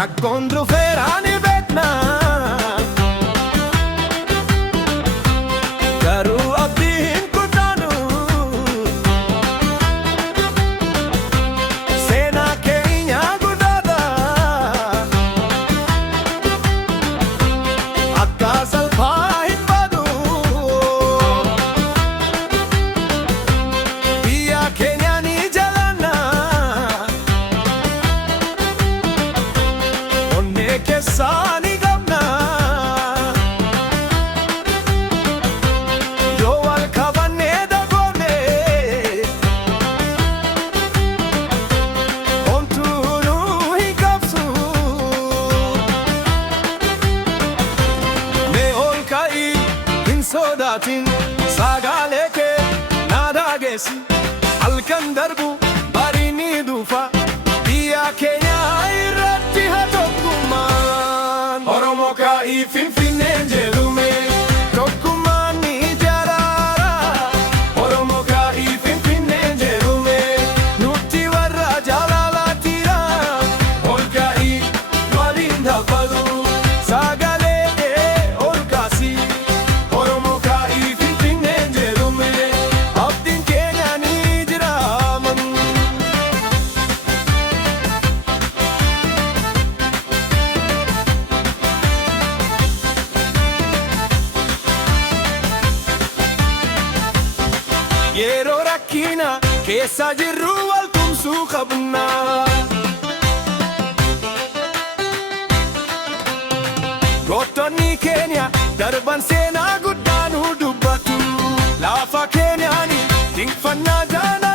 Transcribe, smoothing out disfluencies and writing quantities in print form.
Rakkoon dhufeera ni beekna, garuu abdii hin kutaanu. Seenaa keenya guddaadha, akka salphaa hin badu. Biyya keenya ni jaallanna, onnee keessaa ni qabna. Yoo wal qabannee dagoone, homtuu nu hin qabsu. Mee ol ka'ii hin sodaatin, sagaalee kee na dhageessi. Halkan darbu barii ni dhufa, biyya keenya irratti haa tokkummaan. Oromoo ka'ii Finfinneen jedhume, tokkummaan ni ijaarara. Oromoo ka'ii Finfinneen jedhume, nuti warra jaalalaatira. Ol ka'ii waliin dhaabatu, sagalee kee ol kaasi. Oromoo ka'ii Finfinneen jedhume, abdiin keenya ni jira. Yeroo rakkina keessa jirru wal tumsuu qabna. Gootonni keenya darban seenaa guddaa nu dubbatu. Lafa keenyaani dinqifannaa jaana.